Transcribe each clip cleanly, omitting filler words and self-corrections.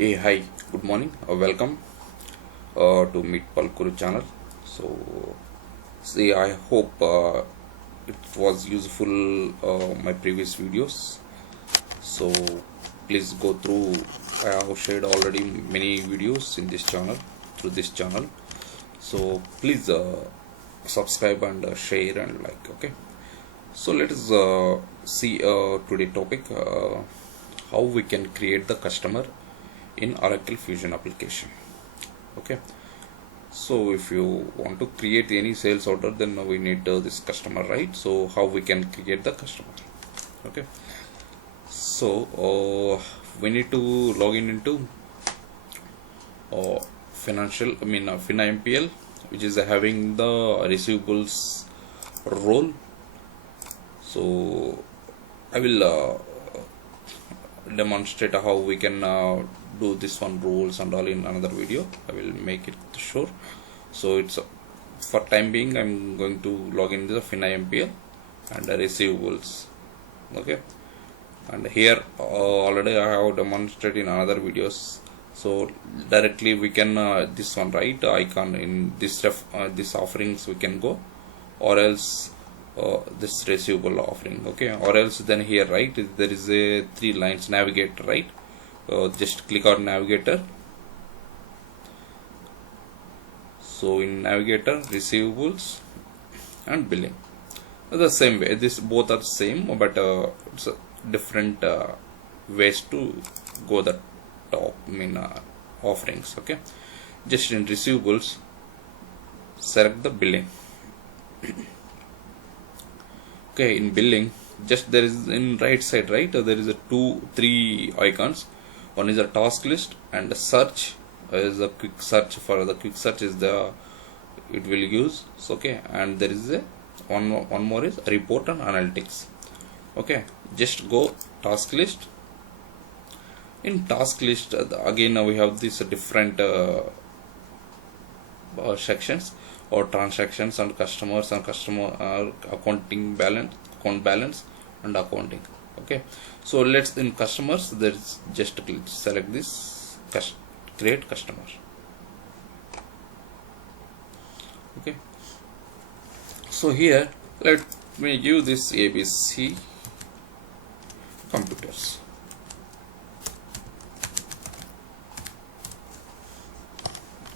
Hey, hi, good morning. Welcome to Meet Palkuru channel. So, see, I hope it was useful my previous videos. So, please go through. I have shared already many videos in this channel through this channel. So, please subscribe and share and like. Okay. So, let us see today topic how we can create the customer in Oracle Fusion application. Okay, so if you want to create any sales order, then we need this customer, right? So how we can create the customer? Okay, so we need to log in into financial, FinaMPL, which is having the receivables role. So I will demonstrate how we can do this one rules and all in another video. I will make it sure. So it's for time being I'm going to log into the FinaMPL and the receivables. Okay, and here already I have demonstrated in another videos. So directly we can this one, right, icon in this this offerings we can go, or else this receivable offering. Okay, or else then here, right, there is a 3 lines navigator, right? Just click on navigator. So in navigator, receivables and billing, the same way. This both are same, but it's different ways to go the top offerings. Okay, just in receivables select the billing. Okay, in billing, just there is in right side, right, there is a 3 icons. One is a task list, and a search is a quick search. For the quick search is the it will use. So, okay, and there is a one more is report and analytics. Okay, just go task list. In task list again we have this different sections, or transactions and customers and customer accounting balance, account balance and accounting. Okay, so let's in customers, there's just select this create customer. Okay, so here let me give this ABC computers.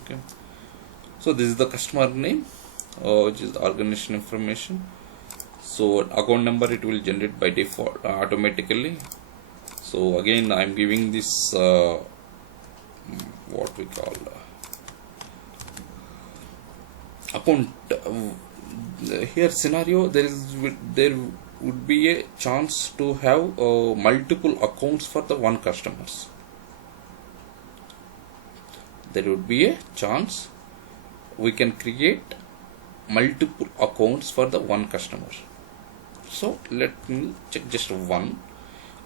Okay, so this is the customer name, which is organization information. So account number it will generate by default automatically. So again I'm giving this what we call account here scenario. There would be a chance to have multiple accounts for the one customers. There would be a chance we can create multiple accounts for the one customer. So let me check just one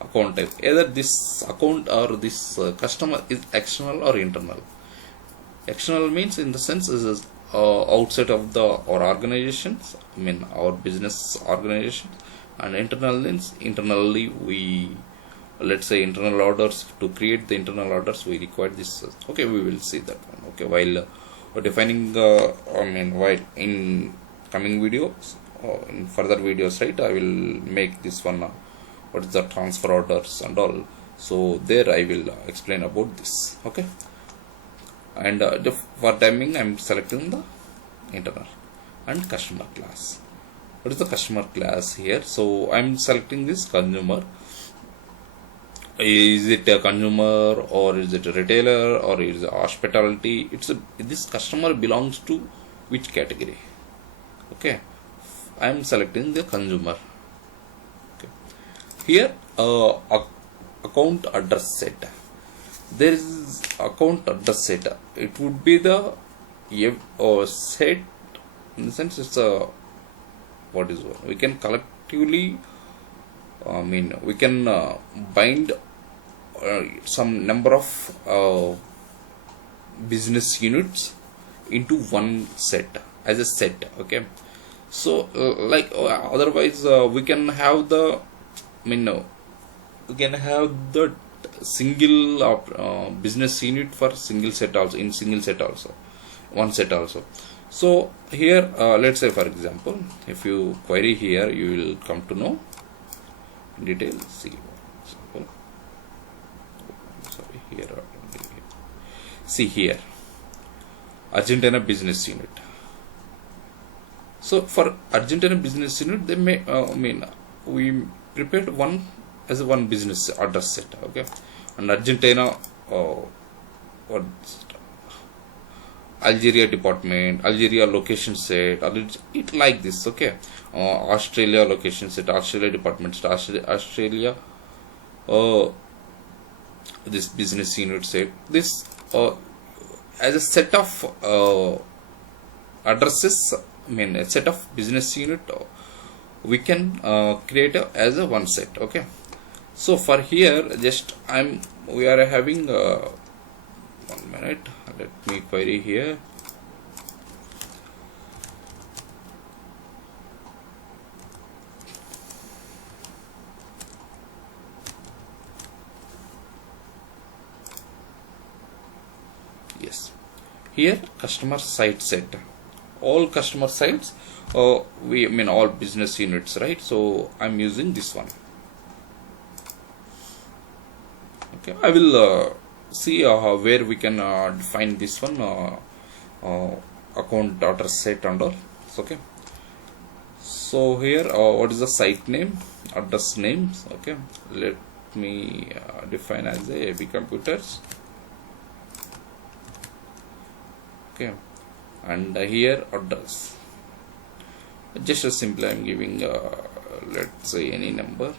account type. Either this account or this customer is external or internal. External means in the sense is outside of our organizations, our business organizations, and internal means internally we, let's say internal orders. To create the internal orders we require this. Okay, we will see that one. Okay, while defining while in coming videos, in further videos, right, I will make this one what is the transfer orders and all. So there I will explain about this. Okay, and for timing I'm selecting the internal and customer class. What is the customer class here? So I'm selecting this consumer. Is it a consumer, or is it a retailer, or is it hospitality? This customer belongs to which category? Okay, I am selecting the consumer. Okay, here account address set. There is account address set. It would be the set in the sense it's a what is we can collectively. We can bind some number of business units into one set as a set. Okay, so like otherwise we can have the we can have the single business unit for single set also, in single set also, one set also. So here let's say for example, if you query here, you will come to know in detail. See example, sorry, here see here Argentina business unit. So for Argentina business unit, they may we prepared one as a one business address set, okay, and Argentina what Algeria department, Algeria location set, it like this, okay. Australia location set, Australia department set, Australia this business unit set, this as a set of addresses, a set of business unit we can create as a one set, okay. So for here, just we are having 1 minute, let me query here. Yes, here customer site set, all customer sites, we all business units, right? So I'm using this one, okay. I will see where we can define this one account data set and all, okay. So here what is the site name, address names, okay. Let me define as a AB computers, okay. And here address, just as simple I'm giving let's say any number,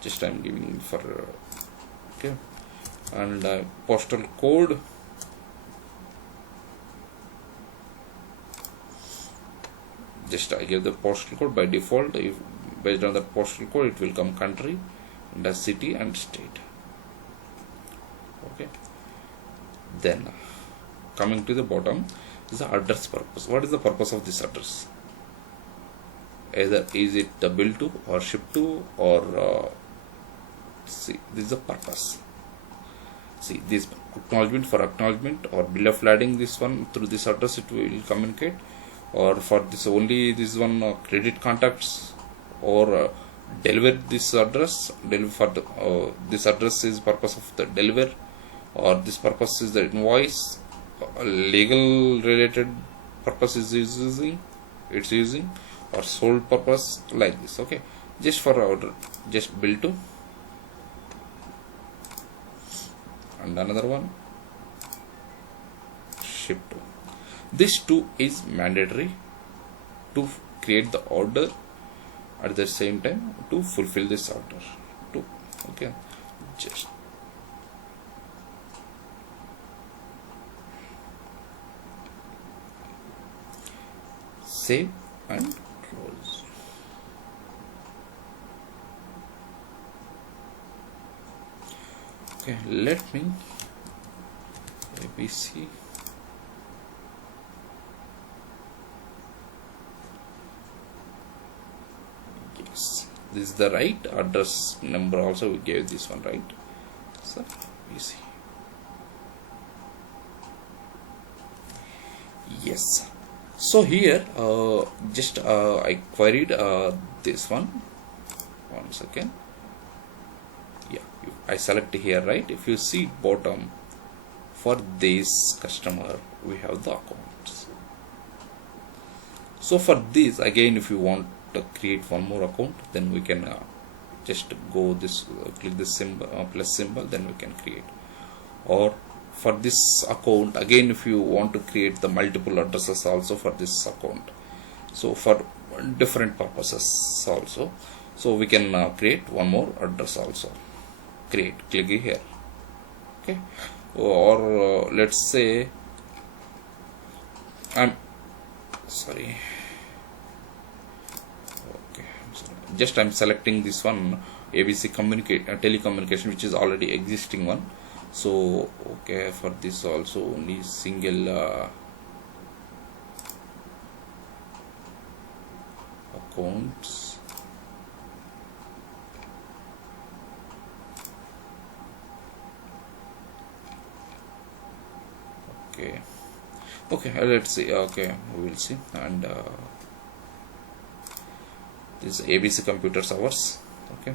just I'm giving for okay. And postal code, just I give the postal code by default. If based on the postal code, it will come country and the city and state, okay. Then coming to the bottom is the address purpose. What is the purpose of this address? Either is it the bill to or ship to, or see, this is the purpose. See, this acknowledgement, for acknowledgement or bill of lading, this one through this address it will communicate, or for this only this one credit contacts, or deliver this address, deliver for the this address is purpose of the deliver, or this purpose is the invoice, legal related purpose is using, or sold purpose, like this, okay. Just for order, just bill to, and another one ship to. This two is mandatory to create the order, at the same time to fulfill this order too, okay. Just save and close. Okay, let me ABC. Yes, this is the right address number. Also, we gave this one, right? So ABC. Yes. So here just I queried this one. One second. Yeah, I select here, right? If you see bottom, for this customer we have the accounts. So for this again, if you want to create one more account, then we can just go this click this symbol plus symbol, then we can create. Or for this account again, if you want to create the multiple addresses also for this account, so for different purposes also, so we can create one more address also. Create, click here, okay. Or let's say I'm sorry, okay, just I'm selecting this one ABC telecommunication, which is already existing one. So okay, for this also only single accounts, okay. Okay, let's see. Okay, we will see. And this is ABC computers hours. Okay,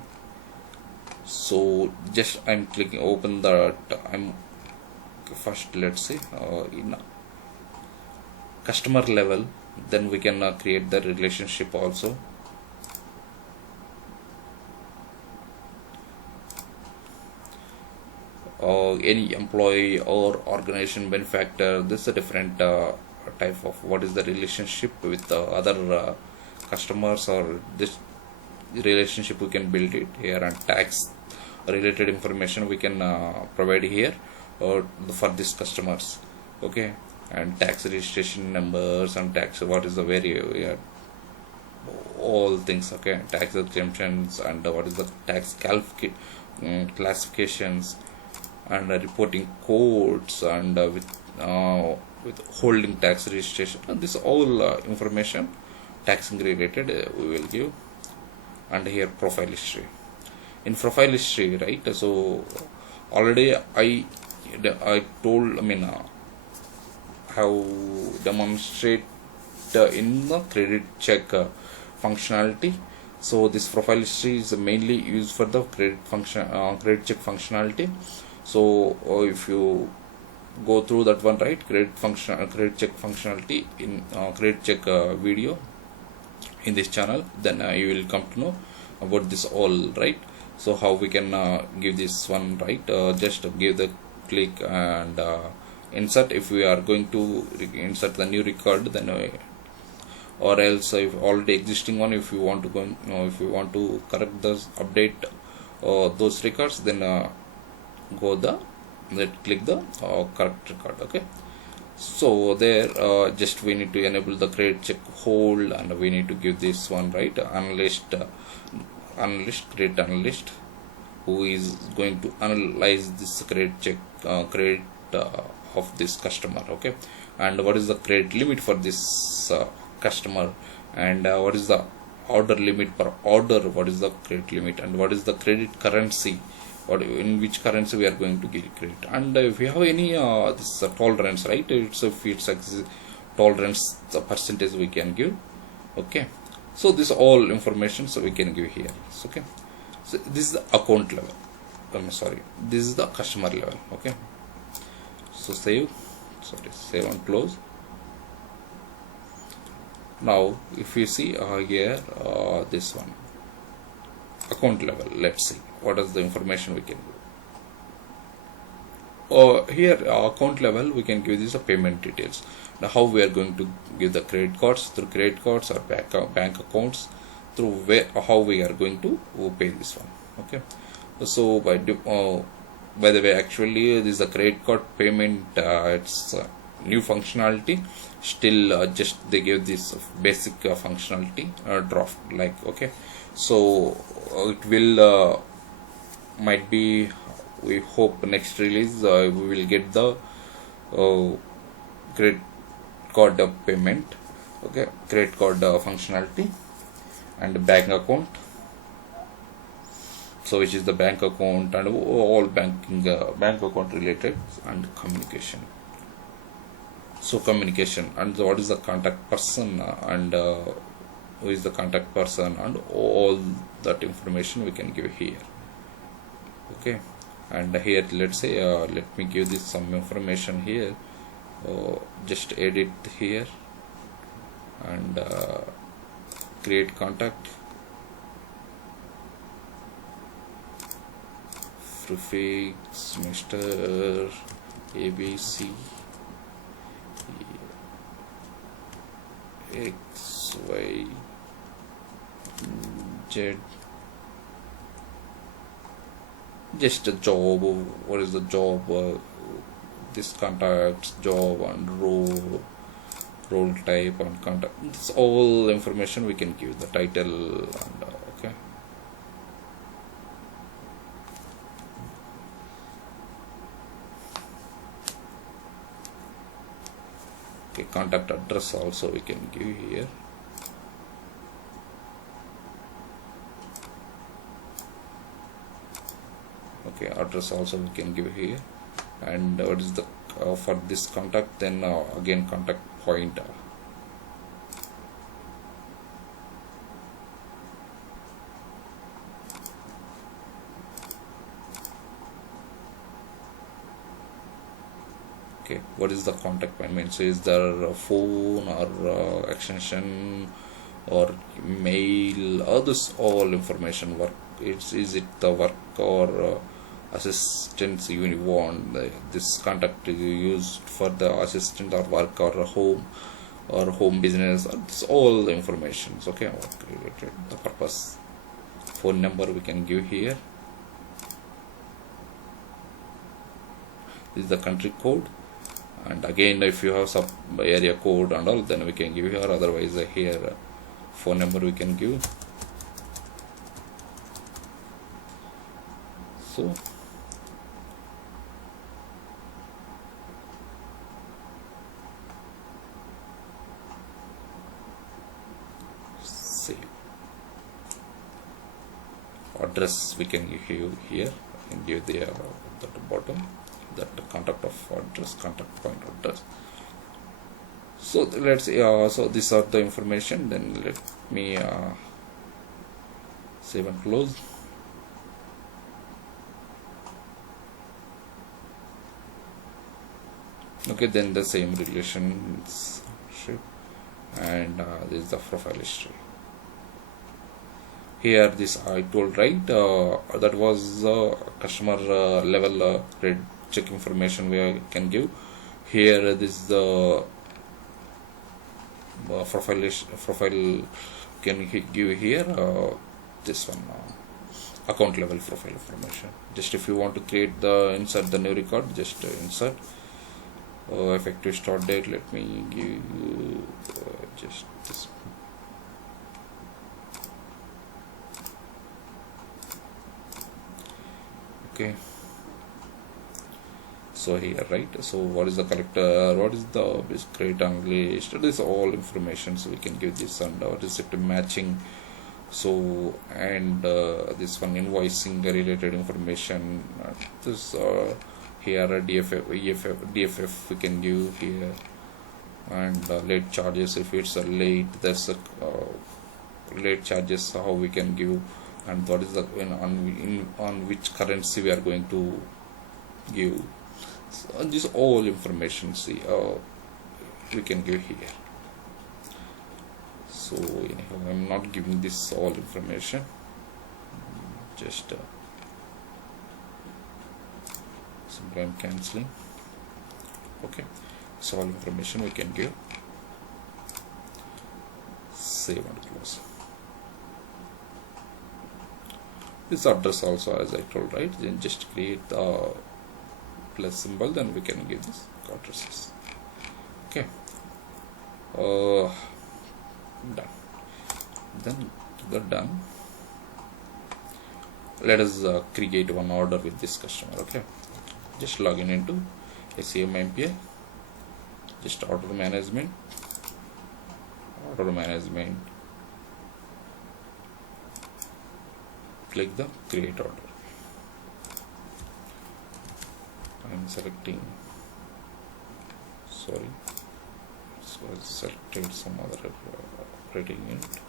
so just I'm clicking open the I'm first, let's see, in customer level, then we can create the relationship also. Any employee or organization benefactor, this is a different type of what is the relationship with other customers, or this relationship we can build it here. And tax related information we can provide here or for these customers. Okay, and tax registration numbers and tax, what is the all things. Okay, tax exemptions and what is the tax classifications and reporting codes and with holding tax registration, and this all information taxing related we will give. And here profile history. In profile history, right, so already I told, I mean how demonstrate in the credit check functionality. So this profile history is mainly used for the credit check functionality. So if you go through that one, right, credit check functionality in credit check video in this channel, then you will come to know about this all, right. So how we can give this one, right, just give the click and insert. If we are going to insert the new record, then or else if already existing one, if you want to go, if you want to correct those, update those records, then go click the correct record. Okay, so there just we need to enable the credit check hold, and we need to give this one, right, analyst, credit analyst, who is going to analyze this credit check credit of this customer. Okay, and what is the credit limit for this customer, and what is the order limit per order, what is the credit limit, and what is the credit currency, what in which currency we are going to give credit. And if we have any this tolerance, right, it's if it's tolerance, the percentage we can give. Okay, so this all information so we can give here. Okay, so this is the account level. I'm sorry, this is the customer level. Okay, so save and close. Now if you see here this one account level, let's see what is the information we can give. Here account level we can give this a payment details. Now how we are going to give the credit cards, through credit cards or bank accounts, through how we are going to pay this one. Okay, so by the way, actually this is a credit card payment, it's new functionality. Still just they gave this basic functionality draft, like. Okay, so it will might be, we hope next release we will get the credit card payment. Okay, credit card functionality and bank account, so which is the bank account and all banking bank account related, and communication. So communication, and what is the contact person, and who is the contact person, and all that information we can give here. Okay, and here let's say let me give this some information here. Just edit here and create contact, prefix Mr. ABC X Y Z, just a job. What is the job, this contacts, job, and role type, and contact. This all information we can give the title, and okay. Okay, contact address also we can give here. Okay, address also we can give here. And what is the for this contact, then again contact point. Okay, what is the contact point means? So is there a phone or extension or mail, all this all information work? Is it the work or assistance you want? This contact is used for the assistant or work or home business. It's all the information. Okay, related the purpose. Phone number we can give here. This is the country code. And again, if you have some area code and all, then we can give here. Otherwise, here phone number we can give. So save. Address we can give here and give the at the bottom. That contact of address, contact point address. So let's see, so these are the information. Then let me save and close. Okay, then the same relationship, and this is the profile history. Here this I told, right, that was customer level credit check information we can give. Here this is the profile can give here, this one account level profile information. Just if you want to create the insert the new record, just insert effective start date. Let me give you just this. Okay, so here, right, so what is the collector, what is the create English, this is all information. So we can give this, and receipt matching. So and this one invoicing related information, this here DFF we can give here, and late charges. If it's a late, there's a late charges how we can give, and what is the on which currency we are going to give. So this all information, see, we can give here. So anyhow, I'm not giving this all information, just simply I'm cancelling. Okay, so all information we can give. Save and close. This address also, as I told, right, then just create the plus symbol, then we can give this addresses. Okay, done. Then the done, let us create one order with this customer. Okay, just log in into SCM just order management, click the create order. I'm selecting, sorry, so I selected some other operating unit.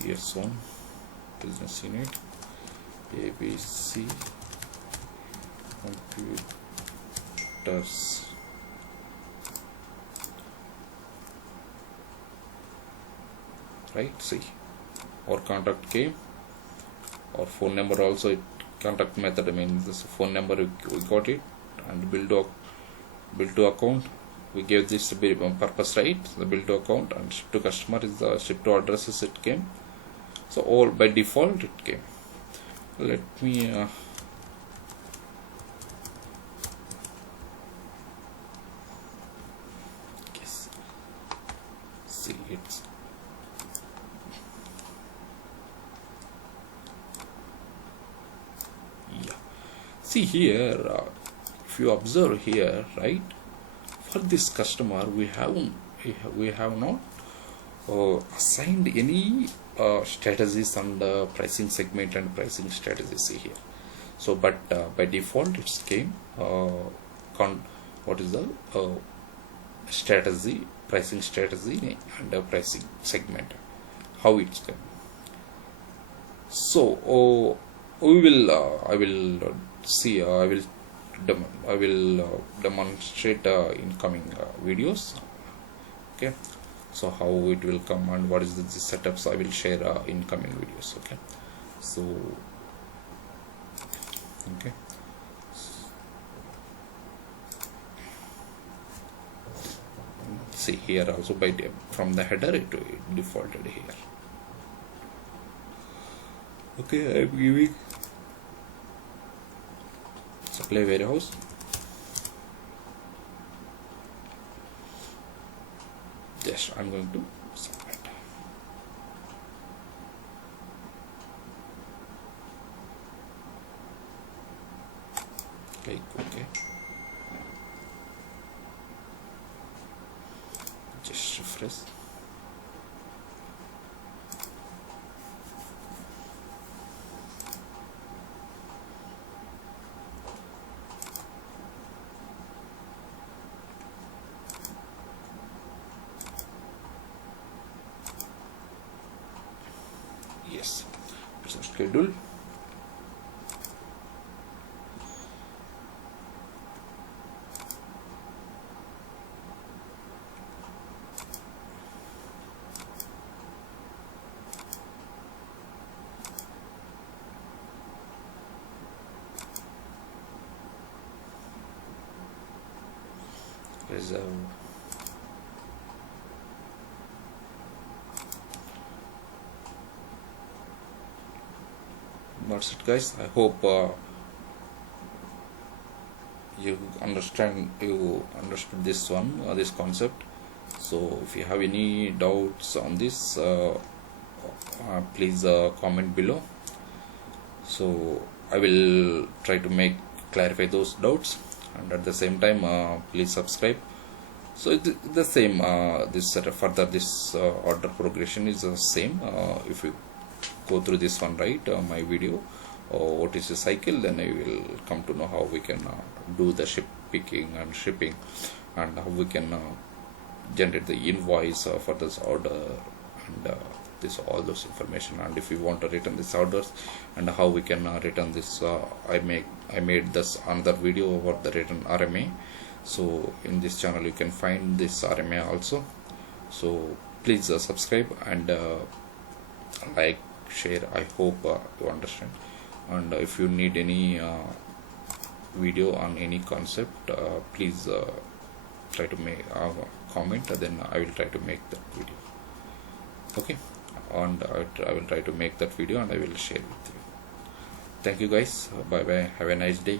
PS1 business unit, ABC computers. Right, see, our contact came, our phone number also, it contact method, I mean this phone number we got it, and bill to account we gave this purpose, right, the bill to account, and ship to customer is the ship to addresses it came. So all by default it came. Let me yes, see, it's see here, if you observe here, right, for this customer we have not assigned any strategies and pricing segment and pricing strategies here. So but by default it's came what is the strategy, pricing strategy and pricing segment, how it's come. So we will I will see I will demonstrate in coming videos. Okay, so how it will come and what is the setups I will share in coming videos. Okay, so okay, see here also by from the header it defaulted here. Okay, I'm giving supply warehouse. Just I'm going to submit. Click OK. Just refresh. Yes, it's scheduled. Reserve. That's it, guys. I hope you understood this one, this concept. So if you have any doubts on this, please comment below. So I will try to clarify those doubts, and at the same time please subscribe. So it's the same this further this order progression is the same. If you go through this one, right, my video or OTC cycle, then I will come to know how we can do the picking and shipping, and how we can generate the invoice for this order, and this all those information, and if you want to return these orders, and how we can return this. I made this another video about the return RMA. So in this channel you can find this RMA also. So please subscribe and like, share. I hope you understand, and if you need any video on any concept, please try to make a comment, then I will try to make that video. Okay, and I will try to make that video and I will share with you. Thank you guys. Bye bye. Have a nice day.